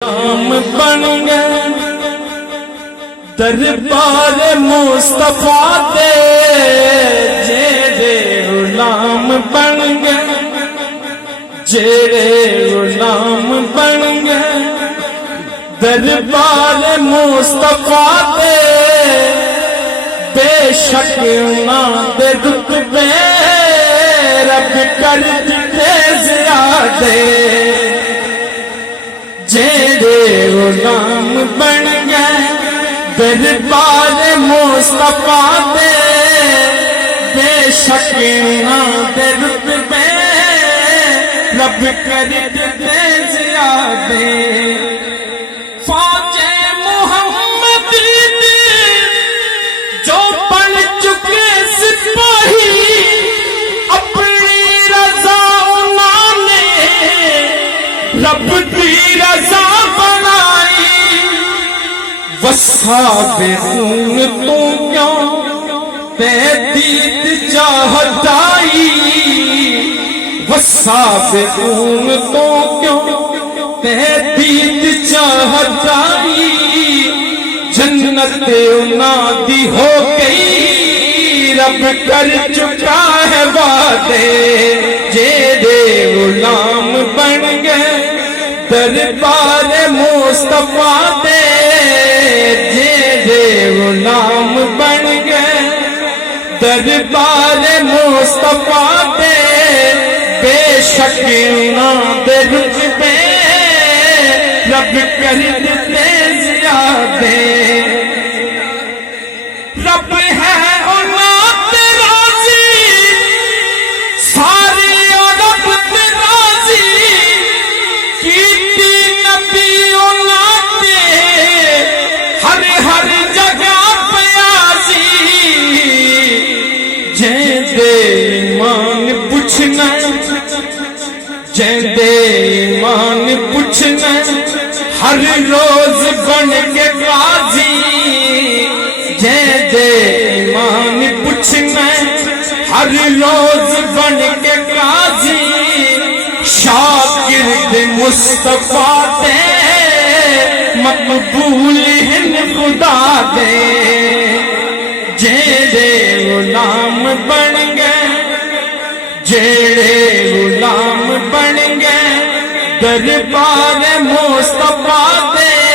غلام بن گئے دربار مصطفیٰ دے جیڑے غلام بن گئے جیڑے غلام بن گئے دربار مصطفیٰ دے بے شک انہاں دے رتبے رب کر دتے زیادے جیڑے غلام بن گئے دربار مصطفیٰ دے بے شک انہاں دے رتبے رب کر دتے زیادے فوج محمدی جو بن چکے سپاہی اپنی رضا انہوں نے رب کی رضا بنائی والسابقون تو کیوں تحدید چاہت آئی والسابقون تو کیوں تحدید چاہت آئی جنت انہاں دی ہو گئی رب کر چکا ہے وعدے جیڑے غلام بن گئے دربار مصطفیٰ دے جیڑے غلام بن گئے دربار مصطفیٰ دے بے شک انہاں دے رتبے رب کر دتے زیادے رب ہے انہاں تے راضی ساری عرب تے راضی کیتی نبی انہاں تے ہر ہر جگہ پیازی جیندے ایمان پوچھنا جیندے ایمان پوچھنا ہر روز بن کے قاضی جیندے ایمان پوچھنا ہر روز بن کے قاضی شاگرد مصطفیٰ دے مقبول ہیں خدا دے جیڑے غلام بن گئے جیڑے غلام بن گئے دربار مصطفیٰ